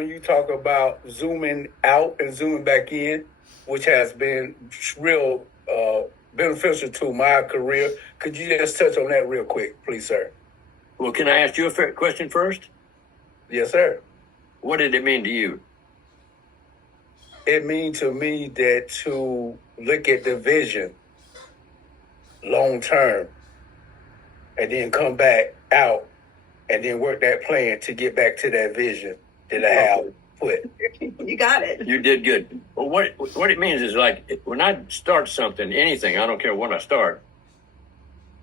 when you talk about zooming out and zooming back in, which has been real beneficial to my career, could you just touch on that real quick, please, sir? Well, can I ask you a question first? Yes, sir. What did it mean to you? It means to me that to look at the vision long term and then come back out and then work that plan to get back to that vision that I have put. You got it. You did good. Well, what it means is like when I start something, anything, I don't care what I start.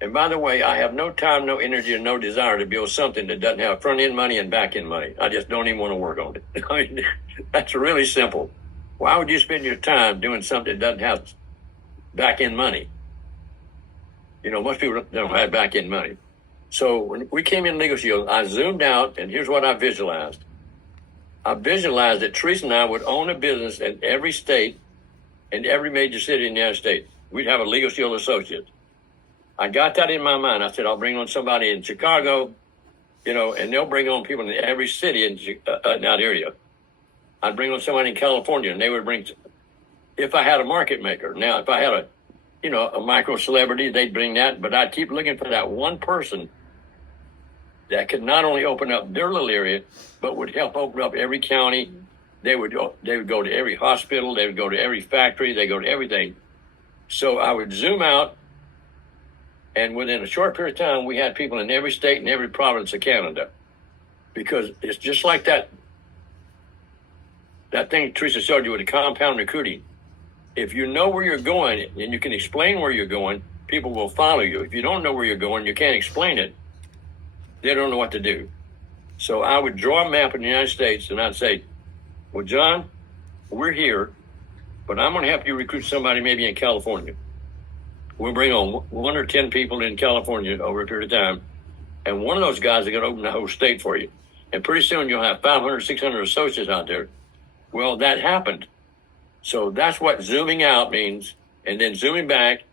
And by the way, I have no time, no energy, and no desire to build something that doesn't have front end money and back end money. I just don't even want to work on it. I mean, that's really simple. Why would you spend your time doing something that doesn't have back end money? You know, most people don't have back end money. So when we came in Legal Shield, I zoomed out, and here's what I visualized. I visualized that Teresa and I would own a business in every state and every major city in the United States. We'd have a Legal Shield associate. I got that in my mind. I said, I'll bring on somebody in Chicago, you know, and they'll bring on people in every city in that area. I'd bring on somebody in California, and they would bring, if I had a market maker. Now, if I had a micro celebrity, they'd bring that, but I'd keep looking for that one person that could not only open up their little area, but would help open up every county. They would go to every hospital. They would go to every factory. They go to everything. So I would zoom out, and within a short period of time, we had people in every state and every province of Canada, because it's just like that thing Teresa showed you with the compound recruiting. If you know where you're going and you can explain where you're going, people will follow you. If you don't know where you're going, you can't explain it, they don't know what to do. So I would draw a map in the United States, and I'd say, well, John, we're here, but I'm going to help you recruit somebody maybe in California. We'll bring on 1 or 10 people in California over a period of time, and one of those guys are going to open the whole state for you. And pretty soon you'll have 500, 600 associates out there. Well, that happened. So that's what zooming out means. And then zooming back,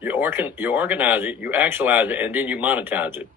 you organize it, you actualize it, and then you monetize it.